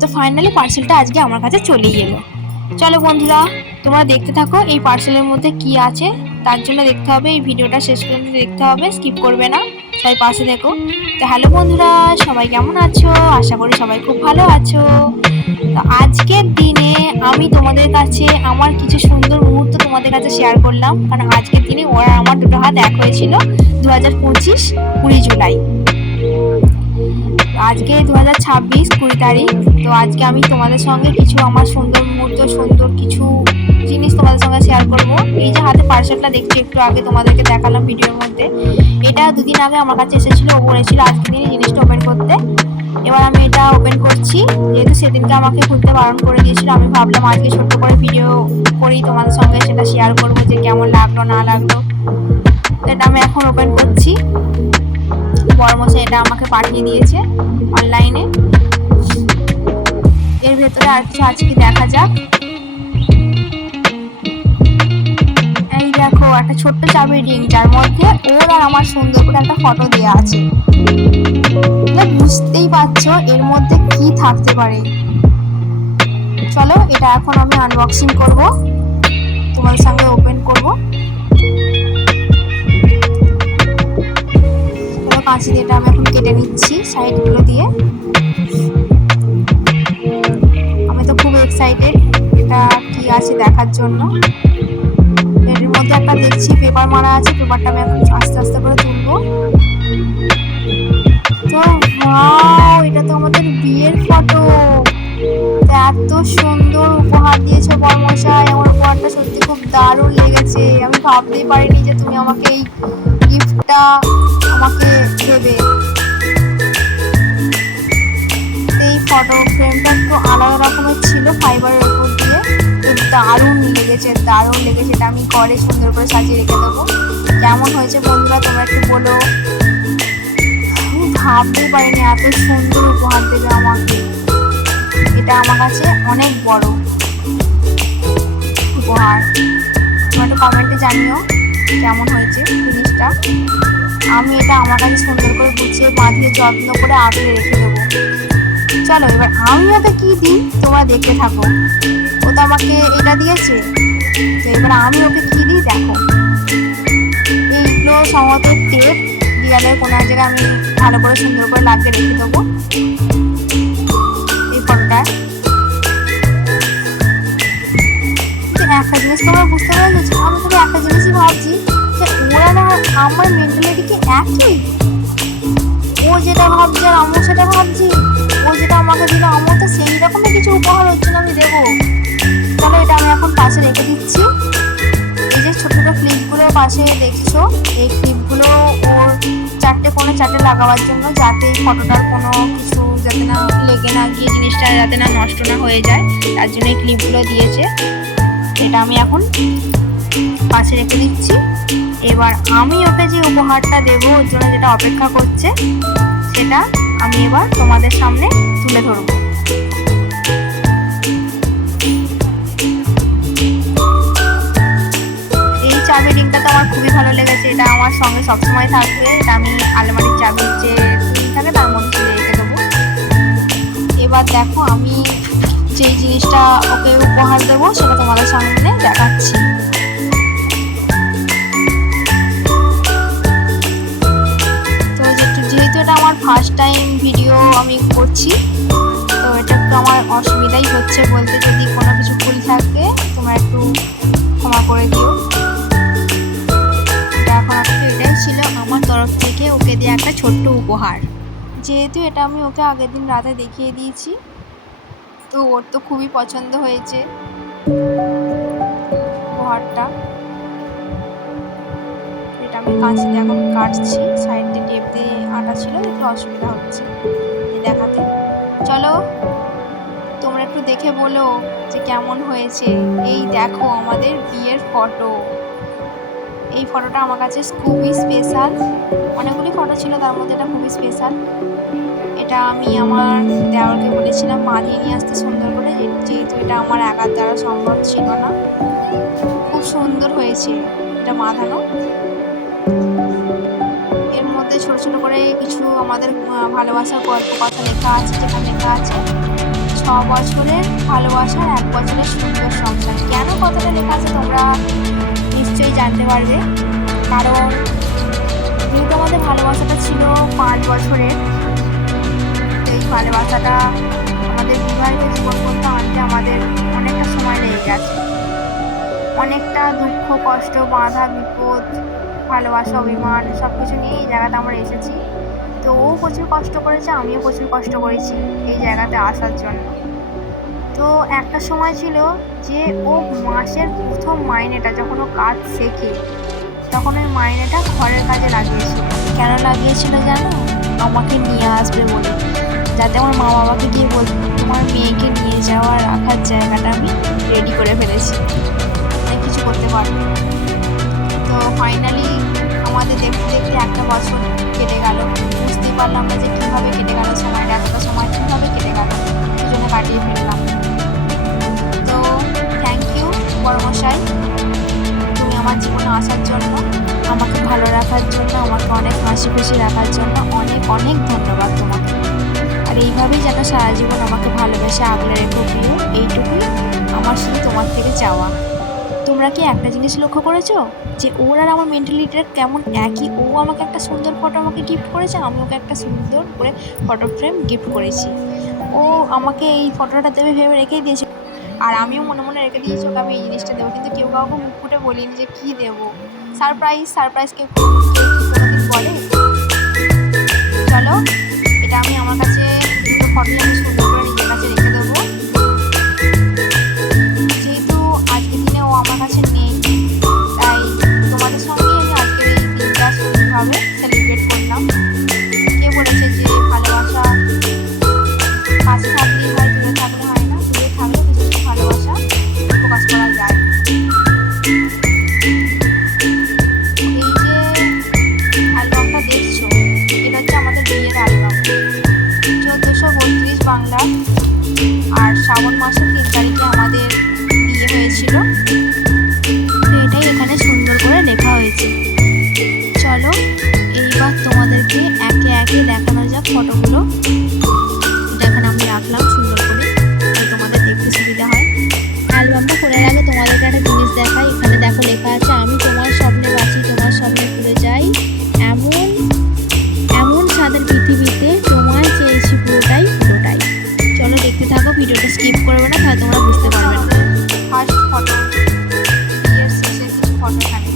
তো ফাইনালি পার্সেলটা আজকে আমার কাছে চলেই এলো। চলো বন্ধুরা, তোমরা দেখতে থাকো এই পার্সেলের মধ্যে কি আছে। তার জন্য দেখতে হবে, এই ভিডিওটা শেষ পর্যন্ত দেখতে হবে, স্কিপ করবে না, সবাই পাশে দেখো। তো হ্যালো বন্ধুরা, সবাই কেমন আছো? আশা করি সবাই খুব ভালো আছো। তো আজকের দিনে আমি তোমাদের কাছে আমার কিছু সুন্দর মুহূর্ত তোমাদের কাছে শেয়ার করলাম, কারণ আজকের দিনে ওরা আমার দুটো হাত এক হয়েছিল 2025 20 জুলাই। আজকে 2026 20 তারিখ। তো আজকে আমি তোমাদের সঙ্গে কিছু আমার সুন্দর মুহূর্ত, সুন্দর কিছু জিনিস তোমাদের সঙ্গে শেয়ার করব। এই যে হাতে পার্সেলটা দেখছি, একটু আগে তোমাদেরকে দেখালাম ভিডিওর মধ্যে, এটা দুদিন আগে আমার কাছে এসেছিল। ও বলেছিল আজকের দিনে জিনিসটা ওপেন করতে। এবার আমি এটা ওপেন করছি, যেহেতু সেদিনকে আমাকে খুলতে বারণ করে দিয়েছিল। আমি ভাবলাম আজকে ছোট্ট করে ভিডিও করেই তোমাদের সঙ্গে সেটা শেয়ার করবো, যে কেমন লাগলো না লাগলো। এটা আমি এখন ওপেন করছি। বড়মশাই এটা আমাকে পাঠিয়ে দিয়েছে অনলাইনে। এর ভেতরে আর কিছু আছে কি দেখা যাক। এই দেখো, একটা ছোট্ট চাবির রিং, যার মধ্যে ওর আর আমার সুন্দর করে একটা ফটো দেওয়া আছে। বুঝতেই পারছো এর মধ্যে কি থাকতে পারে। চলো এটা এখন আমি আনবক্সিং করব, তোমাদের সঙ্গে ওপেন করব। কাঁচি দিয়ে এটা আমি এখন কেটে নিচ্ছি সাইডগুলো দিয়ে। আমি তো খুব এক্সাইটেড এটা কি আছে দেখার জন্য। এর মধ্যে একটা দেখছি পেপার মারা আছে, পেপারটা আমি এখন আস্তে আস্তে করে তুলবো। তো ওয়াও, এটা তো আমাদের বিয়ের ফটো। এত সুন্দর উপহার দিয়েছে বড়মশাই, আমার উপহারটা সত্যি খুব দারুণ লেগেছে। আমি ভাবতেই পারিনি যে তুমি আমাকে এই গিফটটা আমাকে দেবে। এই ফটো ফ্রেমটা একটু আলাদা রকমের ছিল, ফাইবারের উপর দিয়ে। তো দারুণ লেগেছে, দারুণ লেগেছে। এটা আমি ঘরে সুন্দর করে সাজিয়ে রেখে দেবো। কেমন হয়েছে বন্ধুরা তোমরা একটু বলো। আমি ভাবতেই পারিনি এত সুন্দর উপহার দেবে আমাকে। এটা আমার কাছে অনেক বড় উপহার। তোমরা একটু কমেন্টে জানিও কেমন হয়েছে জিনিসটা। আমি এটা আমার কাছে সুন্দর করে গুছিয়ে বাঁধিয়ে যত্ন করে আগলে রেখে দেবো। চলো এবার আমি ওকে কি দিই তোমরা দেখতে থাকো। ও তো আমাকে এটা দিয়েছে, তো এবার আমি ওকে কি দিই দেখো। এইগুলো সম্ভবত টেপ, দেওয়ালের কোনো এক জায়গায় আমি ভালো করে সুন্দর করে লাগিয়ে রেখে দেবো এই ফটোটা। একটা জিনিস তোমরা বুঝতে পেরেছো, আমি তবে একটা জিনিসই ভাবছি যে ওরা না আমার মেন্টালিটিকে একই। ও যেটা ভাবছে আর আমিও সেটা ভাবছি। ও যেটা আমাকে দিল আমার তো সেই রকমের কিছু উপহার হচ্ছে না আমি দেবো। চলো এটা আমি এখন পাশে রেখে দিচ্ছি। এই যে ছোট ছোট ক্লিপগুলো পাশে দেখছো, এই ক্লিপগুলো ওর চারটে কোণে চারটে লাগাবার জন্য, যাতে এই ফটোটার কোনো কিছু যাতে না লেগে না গিয়ে জিনিসটা যাতে না নষ্ট না হয়ে যায়, তার জন্য এই ক্লিপগুলো দিয়েছে। এটা আমি এখন পাশে রেখে দিচ্ছি। এবার আমি ওকে যে উপহারটা দেবো, ওর জন্য যেটা অপেক্ষা করছে, সেটা আমি এবার তোমাদের সামনে তুলে ধরবো। এই চাবি রিংটা তো আমার খুবই ভালো লেগেছে। এটা আমার সঙ্গে সবসময় থাকবে। এটা আমি আলমারির চাবির যে রিং থাকে তার মধ্যে রেখে দেবো। এবার দেখো আমি যেই জিনিসটা ওকে উপহার দেবো সেটা তোমাদের সামনে দেখাচ্ছি। তো যেহেতু এটা আমার ফার্স্ট টাইম ভিডিও আমি করছি, তো এটা একটু আমার অসুবিধাই হচ্ছে বলতে। যদি কোনো কিছু ভুল থাকে তোমরা একটু ক্ষমা করে দিও। এটা এখন এটাই ছিল আমার তরফ থেকে ওকে দিয়ে একটা ছোট্ট উপহার। যেহেতু এটা আমি ওকে আগের দিন রাতে দেখিয়ে দিয়েছি, তো ওর তো খুবই পছন্দ হয়েছে উপহারটা। এটা আমি কাঁচিতে এখন কাটছি, সাইড দিয়ে টেপ দিয়ে আটা ছিল, একটু অসুবিধা হচ্ছে দেখাতে। চলো তোমরা একটু দেখে বলো যে কেমন হয়েছে। এই দেখো আমাদের বিয়ের ফটো। এই ফটোটা আমার কাছে খুবই স্পেশাল। অনেকগুলি ফটো ছিল, তার মধ্যে এটা খুবই স্পেশাল। এটা আমি আমার দেওরকে বলেছিলাম বাঁধিয়ে নিয়ে আসতে সুন্দর করে, যেহেতু এটা আমার একার দ্বারা সম্ভব ছিল না। খুব সুন্দর হয়েছে এটা বাঁধানো। এর মধ্যে ছোট ছোট করে কিছু আমাদের ভালোবাসার গল্প কথা লেখা আছে, যেখানে লেখা আছে বছরের ভালোবাসার 1 বছরের সুন্দর সংসার। কেন কথাটা লেখা আছে তোমরা নিশ্চয়ই জানতে পারবে, কারণ যেহেতু আমাদের ভালোবাসাটা ছিল 5 বছরের, এই ভালোবাসাটা আমাদের বিবাহিত জীবন করতে আনতে আমাদের অনেকটা সময় লেগে গেছে। অনেকটা দুঃখ, কষ্ট, বাধা, বিপদ, ভালোবাসা, অভিমান সব কিছু নিয়ে এই জায়গাতে আমরা এসেছি। তো ও প্রচুর কষ্ট করেছে, আমিও প্রচুর কষ্ট করেছি এই জায়গাতে আসার জন্য। তো একটা সময় ছিল যে ও মাসের প্রথম মাইনেটা যখন ও কাজ শেখে তখন ওই মাইনেটা ঘরের কাজে লাগিয়েছিল। কেন লাগিয়েছিল জানো? আমাকে নিয়ে আসবে বলে, যাতে আমার মা বাবাকে গিয়ে বলতে তোমার মেয়েকে নিয়ে যাওয়া রাখার জায়গাটা আমি রেডি করে ফেলেছি, কিছু করতে পারবে। তো ফাইনালি আমাদের দেখতে দেখতে 1 বছর কেটে গেল। বুঝতেই পারলাম না যে কীভাবে কেটে গেল সময়টা, একটা সময় কীভাবে কেটে গেল, দুজনে কাটিয়ে ফেললাম। তো থ্যাংক ইউ বড়মশাই, তুমি আমার জীবনে আসার জন্য, আমাকে ভালো রাখার জন্য, আমাকে অনেক হাসি খুশি রাখার জন্য অনেক অনেক ধন্যবাদ তোমাকে। আর এইভাবেই যেন সারা জীবন আমাকে ভালোবেসে আগলে রেখো প্রিয়, এইটুকুই আমার শুধু তোমার থেকে চাওয়া। তোমরা কি একটা জিনিস লক্ষ্য করেছো যে ওর আর আমার মেন্টালিটিটা কেমন একই? ও আমাকে একটা সুন্দর ফটো আমাকে গিফট করেছে, আমি ওকে একটা সুন্দর করে ফটো ফ্রেম গিফট করেছি। ও আমাকে এই ফটোটা দেবে ভেবে রেখেই দিয়েছে, আর আমিও মনে মনে রেখে দিয়েছি ওকে আমি এই জিনিসটা দেবো, কিন্তু কেউ কাউকে মুখ ফুটে বলিনি যে কী দেবো। সারপ্রাইজ কেউ কোনোদিন বলে? চলো, এটা আমি আমার কাছে দুটো ফটো আমি সুন্দর করে নিজের কাছে রেখে দেবো। যেহেতু আজকের দিনে ও আমার কাছে নেই, তাই তোমাদের সঙ্গে আমি আজকের এই দিনটা সুন্দরভাবে সেলিব্রেট করলাম। কে বলেছে যে ভালোবাসা কাছে থাকলেই হয়, দূরে থাকলে হয় না? দূরে থাকলেও কিছু কিছু ভালোবাসা প্রকাশ করা যায়। এই যে অ্যালবামটা দেখছো, এটা হচ্ছে আমাদের বিয়ের অ্যালবাম, 1432 বাংলা, আর শ্রাবণ মাসের 3 তারিখে আমাদের বিয়ে হয়েছিল। তো এটাই এখানে সুন্দর করে লেখা হয়েছে। চলো এইবার তোমাদেরকে একে একে দেখানো যাক ফটোগুলো। এটা এখানে আমি রাখলাম সুন্দর করে, তোমাদের দেখতে সুবিধা হয়। অ্যালবামটা খোলার আগে তোমাদেরকে একটা জিনিস দেখাই। এখানে দেখো লেখা আছে, আমি তোমার স্বপ্নে বাঁচি, তোমার স্বপ্নে ঘুরে যাই, এমন এমন স্বাদের পৃথিবীতে তোমায় চেয়েছি পুরোটাই। চলো দেখতে থাকো, ভিডিওটা স্কিপ করবে না, তাহলে তোমরা বুঝতে পারবে না। ফার্স্ট ফটো, বিয়ের শেষের কিছু ফটো এখানে,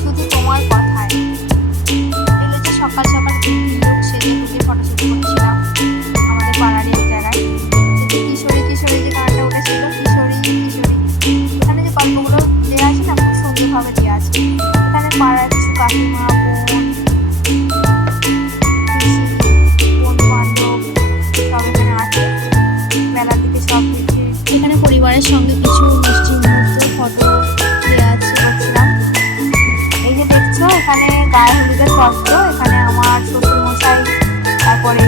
শুধু তোমার কথায়। এগুলো হচ্ছে সকাল সকাল লোক সেজে গুজে ফটোশ্যুট করছিলাম আমাদের পাড়ারই এক জায়গায়। কিশোরী যে গানটা উঠেছিল, কিশোরী এখানে যে গল্পগুলো দেওয়া আছে না, খুব সুন্দরভাবে দেওয়া আছে। এখানে পাড়ার কিছু কাকিমা, বন্ধু বান্ধব সব এখানে আছে। বেলার দিকে সব এখানে পরিবারের সঙ্গে কিছু মিষ্টি মুহূর্ত ফটো দেওয়া আছে করছিলাম। এই যে দেখছো এখানে গায়ে হলুদের তত্ত্ব, এখানে আমার শ্বশুরমশাই, তারপরে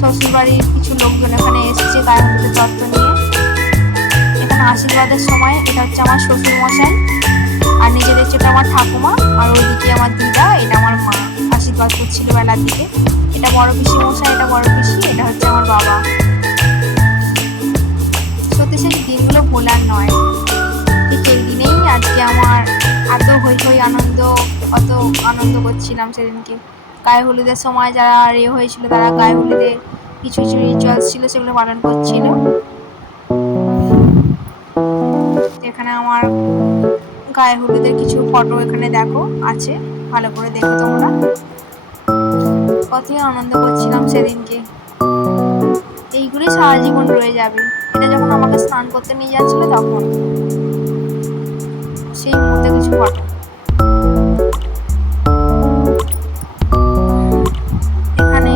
শ্বশুরবাড়ির কিছু লোকজন এখানে এসেছে গায়ে হলুদের তত্ত্ব নিয়ে। এখানে আশীর্বাদের সময় এটা হচ্ছে আমার শ্বশুরমশাই, আর নিচে দেখছি এটা আমার ঠাকুমা, আর ওইদিকে আমার দিদা, এটা আমার মা আশীর্বাদ করছিল বেলার দিকে। এটা বড় পিসি মশাই, এটা বড় পিসি, এটা হচ্ছে আমার বাবা। সত্যি সেই দিনগুলো ভোলার নয়। ঠিক এই দিনেই আজকে আমার এত হই আনন্দ, কত আনন্দ করছিলাম সেদিনকে। গায়ে হলুদের সময় যারা হয়েছিল তারা গায়ে হলুদের কিছু কিছু রিচুয়ালস ছিল, সেগুলো পালন করছিল। এখানে আমার গায়ে হলুদের কিছু ফটো এখানে দেখো আছে, ভালো করে দেখো তোমরা। কতই আনন্দ করছিলাম সেদিনকে। এইগুলি সারা জীবন রয়ে যাবে। এটা যখন আমাকে স্নান করতে নিয়ে যাচ্ছিল তখন সেই মুহূর্তে কিছু ফটো। এখানে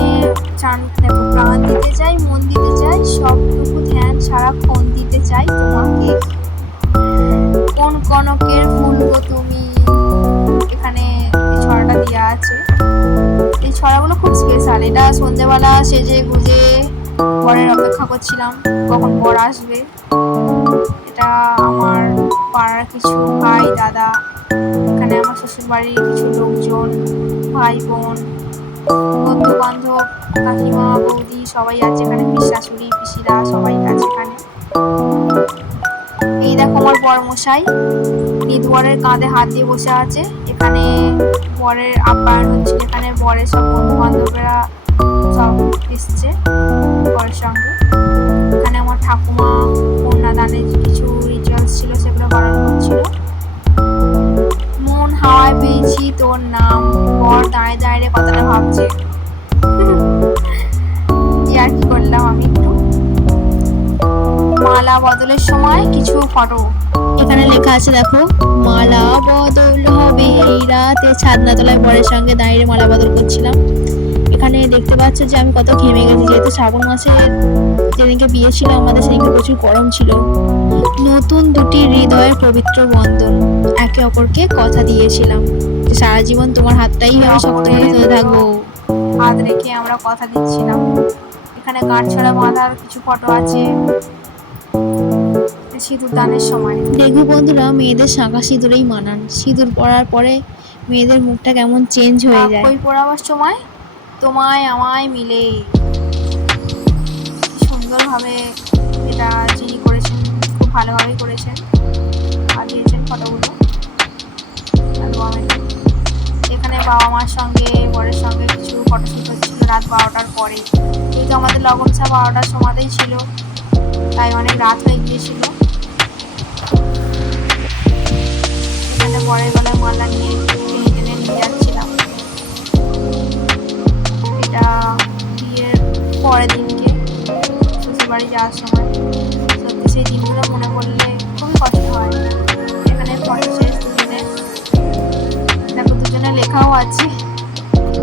প্রাণ দিতে চাই, মন দিতে চাই, সবটুকু ধ্যান সারাক্ষণ দিতে চাই তোমাকে, কোন কনকের ফুল গো তুমি। এখানে এই ছড়াটা দেওয়া আছে। এই ছড়াগুলো খুব স্পেশাল। এটা সন্ধ্যেবেলা সেজে গুজে বরের অপেক্ষা করছিলাম কখন বর আসবে। এটা আমার পাড়ার কিছু ভাই দাদা, এখানে আমার শ্বশুরবাড়ির কিছু লোকজন, ভাই বোন, বন্ধু বান্ধব, কাকিমা বৌদি সবাই আছে এখানে, শাশুড়ি পিসিরা সবাই আছে এখানে। এই দেখো আমার বর মশাই নিত বরের কাঁধে হাত দিয়ে বসে আছে। এখানে বরের আপ্যায়ন হচ্ছে, এখানে বরের সব বন্ধু বান্ধবরা সব এসছে বরের সঙ্গে। এখানে আমার ঠাকুমা কন্যাদানের কিছু রিচুয়ালস ছিল সেগুলো পালন করছিল। মন হাওয়ায় পেয়েছি তোর নাম, বর দাঁড়িয়ে দাঁড়িয়ে কথাটা ভাবছে। আর কি করলাম আমি একটু। মালা বদলের সময় কিছু ফটো এখানে লেখা আছে দেখো, মালা বদল হবে এই রাতে। ছাদনা তলায় বরের সঙ্গে দাঁড়িয়ে মালা বদল করছিলাম। এখানে দেখতে পাচ্ছ যে আমি কত ঘেমে গেছি, যেহেতু শ্রাবণ মাসের যেদিনকে বিয়ে ছিল আমাদের সেদিনকে প্রচুর গরম ছিল। নতুন দুটি হৃদয়ের পবিত্র বন্ধন, একে অপরকে কথা দিয়েছিলাম যে সারা জীবন তোমার হাতটাই আমি শক্ত করে ধরে থাকবো। হাত রেখে আমরা কথা দিচ্ছিলাম। এখানে গাঁটছড়া বাঁধার কিছু ফটো আছে সিঁদুর দানের সময়। দেখো বন্ধুরা, মেয়েদের শাঁখা সিঁদুরেই মানান। সিঁদুর পরার পরে মেয়েদের মুখটা কেমন চেঞ্জ হয়ে যায়। বই পড়াবার সময় তোমায় আমায় মিলে, সুন্দরভাবে এটা যিনি করেছেন খুব ভালোভাবেই করেছেন আর দিয়েছেন ফটোগুলো অ্যালবামে। এখানে বাবা মার সঙ্গে বরের সঙ্গে কিছু ফটোশ্যুট হচ্ছিল রাত 12টার পরে, যেহেতু আমাদের লগনসা 12টার সময়তেই ছিল, তাই অনেক রাত হয়ে গিয়েছিল। এখানে বরের গলায় মালা নিয়ে টেনে টেনে নিয়ে যাচ্ছিলাম। এটা বিয়ের পরের দিনকে শ্বশুর বাড়ি যাওয়ার সময়। সত্যি সেই দিনগুলো মনে পড়লে খুবই কষ্ট হয়। এখানে ফটো শেষ দুজনে, দেখো দুজনে লেখাও আছে।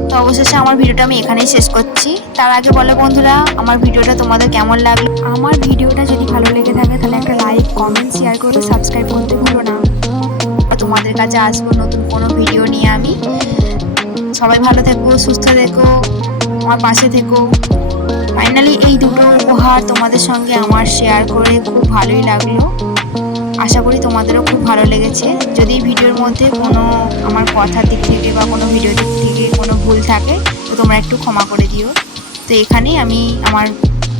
তো অবশেষে আমার ভিডিওটা আমি এখানেই শেষ করছি। তার আগে বলো বন্ধুরা, আমার ভিডিওটা তোমাদের কেমন লাগলো। আমার ভিডিওটা যদি ভালো লেগে থাকে তাহলে একটা লাইক, কমেন্ট, শেয়ার করে সাবস্ক্রাইব করতে ভুলো না। তোমাদের কাছে আসবো নতুন কোনো ভিডিও নিয়ে আমি। সবাই ভালো থেকো, সুস্থ থেকো, আমার পাশে থেকো। ফাইনালি এই দুটো উপহার তোমাদের সঙ্গে আমার শেয়ার করে খুব ভালোই লাগলো। আশা করি তোমাদেরও খুব ভালো লেগেছে। যদি ভিডিওর মধ্যে কোনো আমার কথার দিক থেকে বা কোনো ভিডিও দিক থেকে কোনো ভুল থাকে তো তোমরা একটু ক্ষমা করে দিও। তো এখানেই আমি আমার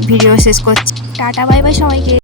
ভিডিও শেষ করছি। টাটা, বাই বাই সবাইকে।